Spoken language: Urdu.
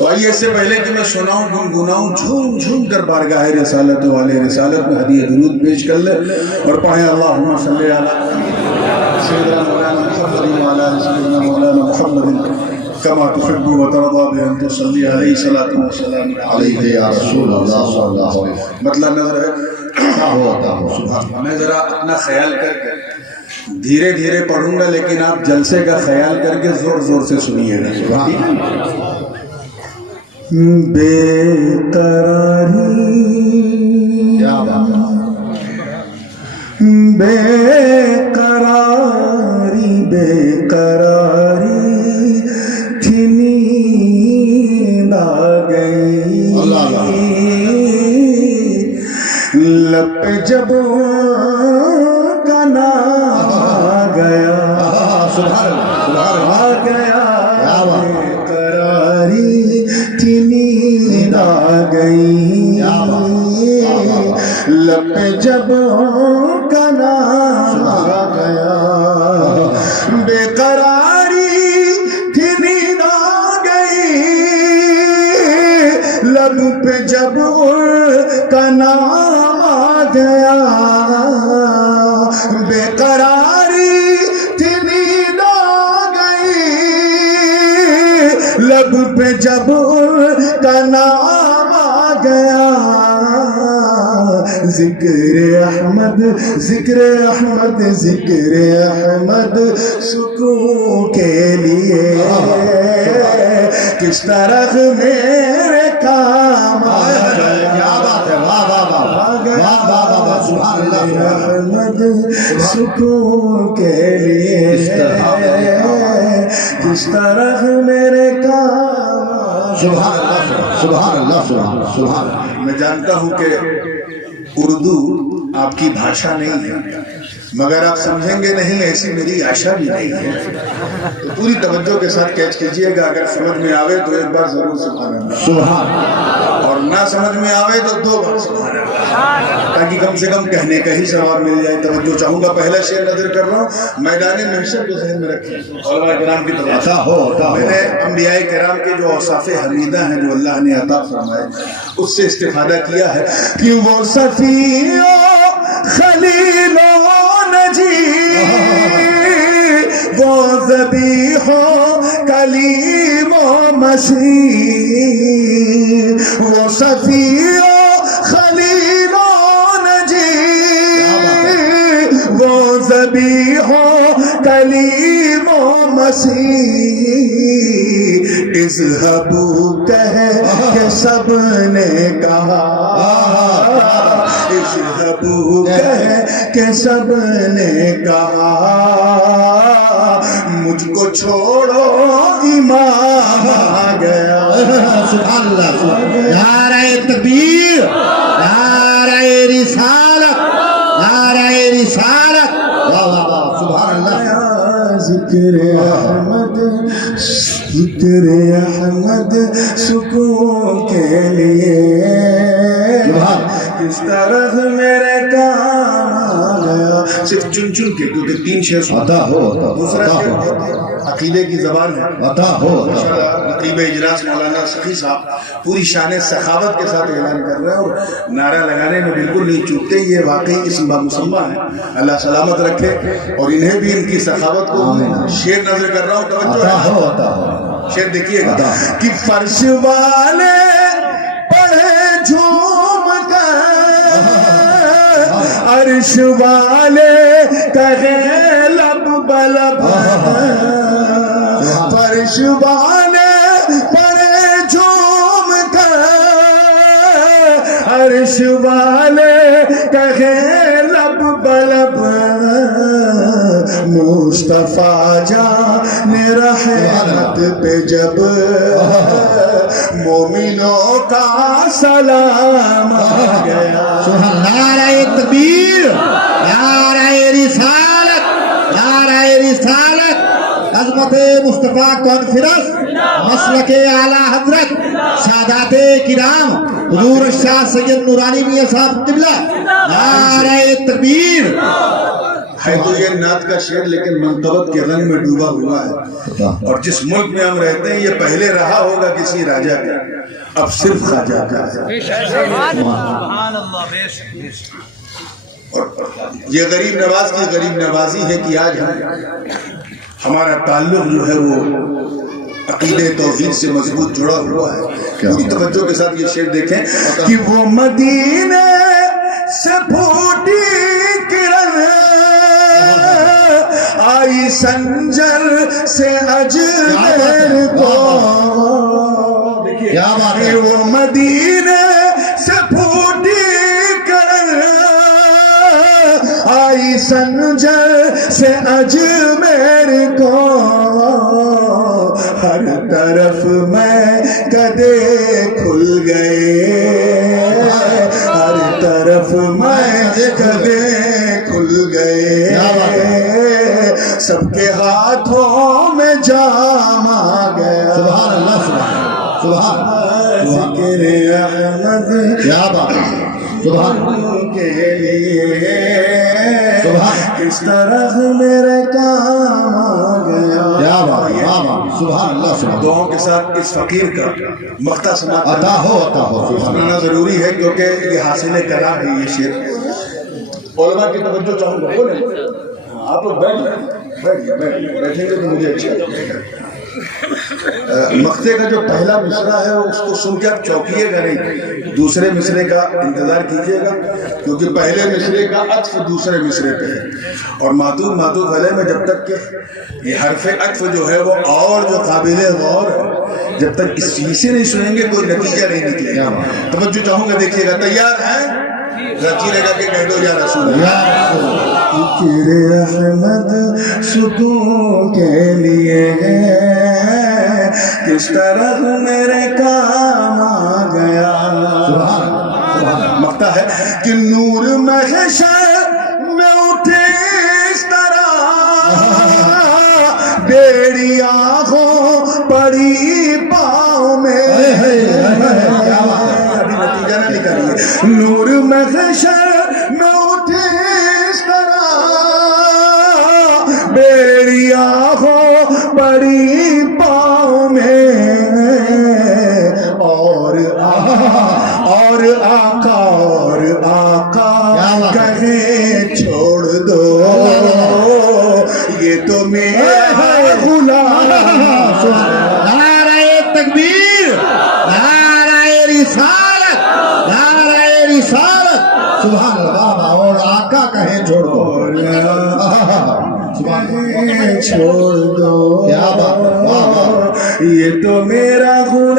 تو آئیے اس سے پہلے کہ میں سناؤں گنگناؤں جھوم جھوم کر بارگاہ رسالت والے رسالت میں ہدیہ درود پیش کر لے اور پڑھیں اللہم صلی علی سیدنا مولانا محمد وعلی سیدنا مولانا محمد كما تحب وترضى بأن تصلي عليه صلاة وسلام عليك يا رسول اللہ صلی اللہ علیہ وسلم. مطلب نظر ہے میں ذرا اپنا خیال کر کے دھیرے دھیرے پڑھوں گا لیکن آپ جلسے کا خیال کر کے زور زور سے سنیے گا. بے قراری بے قراری بے قراری تھی نیند آ گئی لب پہ جب کنا آ گیا آ گیا بے قراری تھی نیند آ گئی لب پہ جب کنا آ گیا بے قراری تھی نیند آ گئی لب پہ جب کا نام آ گیا بے قراری تھی نیند آ گئی لب پہ جب کا نام آ گیا ذکر احمد ذکر احمد ذکر احمد سکون کے لیے کس طرح میرے کام احمد سکون کے لیے کس طرح میرے کام. سبحان اللہ. میں جانتا ہوں کہ اردو آپ کی بھاشا نہیں ہے مگر آپ سمجھیں گے نہیں ایسی میری آشا بھی نہیں ہے تو پوری توجہ کے ساتھ کیچ کیجئے گا. اگر سمجھ میں آوے تو ایک بار ضرور سبحان اللہ اور نہ سمجھ میں آوے تو دو بار سبحان اللہ تاکہ کم سے کم کہنے کا ہی ثواب مل جائے. توجہ چاہوں گا پہلا شعر نظر کر رہا ہوں میدان محشر کو ذہن میں رکھیں. علماء کرام کی طرف میں نے انبیاء کرام کے جو اوصاف حمیدہ ہیں جو اللہ نے عطا فرمائے اس سے استفادہ کیا ہے کہ وہ صفی و خلیل و نجی وہ ذبیح و کلیم و مسیح وہ صفی و خلیل و نجی وہ ذبیح و کلیم و مسیح اذهبوا کہہ کہ سب نے کہا اذهبوا کہہ کہ سب نے کہا مجھ کو چھوڑو امام آ گیا. سبحان اللہ. نعرہ تکبیر نعرہ رسالت نعرہ رسالت. سبحان اللہ. ذکر احمد ذکر احمد سکون کے لیے کس طرح میرے کام آ گیا. صرف چن چن کے کیونکہ تین شعر عطا ہو دوسرا شعر عقیدے کی زبان ہے عطا ہو. نقیب اجلاس مولانا سخی صاحب پوری شان سخاوت کے ساتھ اعلان کر رہے ہیں اور نعرہ لگانے میں بالکل نہیں چوکتے. یہ واقعی اسم بامسمہ ہے. اللہ سلامت رکھے اور انہیں بھی ان کی سخاوت کو شعر نظر کر رہا ہوں. توجہ شعر دیکھیے گا کہ فرش والے پڑھے جھوم کر عرش والے کہے لب بلب فرش والے پڑھے جھوم کر عرش والے کہے لب بلب مصطفیٰ جان رحمت پہ جب مومنوں کا سلام آ گیا. نعرہ تکبیر نعرہ رسالت نعرہ رسالت. عظمت مصطفیٰ کانفرنس مسلک اعلیٰ حضرت سادات کرام حضور شاہ سید نورانی میاں صاحب قبلہ. نعرہ تکبیر. ہے تو یہ نعت کا شعر لیکن منقبت کے رنگ میں ڈوبا ہوا ہے. اور جس ملک میں ہم رہتے ہیں یہ پہلے رہا ہوگا کسی راجا کا, اب صرف خواجہ کا ہے. اور یہ غریب نواز کی غریب نوازی ہے کہ آج ہمارا تعلق جو ہے وہ عقیدے توحید سے مضبوط جڑا ہوا ہے. پوری توجہ کے ساتھ یہ شعر دیکھیں کہ وہ مدینے سے پھوٹی کرن آئی سنجر سے اجمیر کو. کیا بات ہے. وہ مدینے سے پھوٹی کرن آئی سنجر سے اجمیر کو. ہر طرف میں کدے کھل گئے, ہر طرف میں کدے کھل گئے. سب کے ہاتھوں میں جام آ گیا. سبحان اللہ, سبحان ذکر احمد کیا بات ہے. سبحان کے لیے سبحان کس طرح میرے کام آ گیا. کیا بات ہے. سبحان اللہ. سبحان دعاؤں کے ساتھ اس فقیر کا مقطع سماعت عطا ہو, عطا ہو. سنانا ضروری ہے کیونکہ یہ حاصل کلام ہے یہ شعر. علماء کی توجہ چاہوں گا. بولیں آپ لوگ بیٹھیں گے تو مجھے اچھا لگے گا. مقطع کا جو پہلا مصرع ہے اس کو سن کے آپ چوکیے گا نہیں, دوسرے مصرے کا انتظار کیجیے گا کیونکہ پہلے مصرے کا عطف دوسرے مصرے پہ ہے. اور معطوف علیہ میں جب تک کہ یہ حرف عطف جو ہے وہ اور جو قابل غور ہے, جب تک اس چیز سے نہیں سنیں گے کوئی نتیجہ نہیں نکلے گا. توجہ چاہوں گا, دیکھیے گا. تیار ہیں؟ رچی لگا کے کہہ دو یا رسول اللہ. ذکر احمد سکون کے لیے کس طرح میرے کام آ گیا. مقطع ہے کہ نور محشر میں اٹھے اس طرح بیڑی آنکھوں پڑی پاؤں میں. ابھی نتیجہ نہ نکالیے. نور محشر میں اٹھے اس طرح بیڑی آنکھوں پڑی پاؤں میں. اور آقا کہے چھوڑ دو یہ تو میرا غلام. نعرہ تکبیر, نعرہ رسالت, نعرہ رسالت. سبحان اللہ. اور آقا کہیں چھوڑ دو, چھوڑ دو کیا بات. یہ تو میرا غلام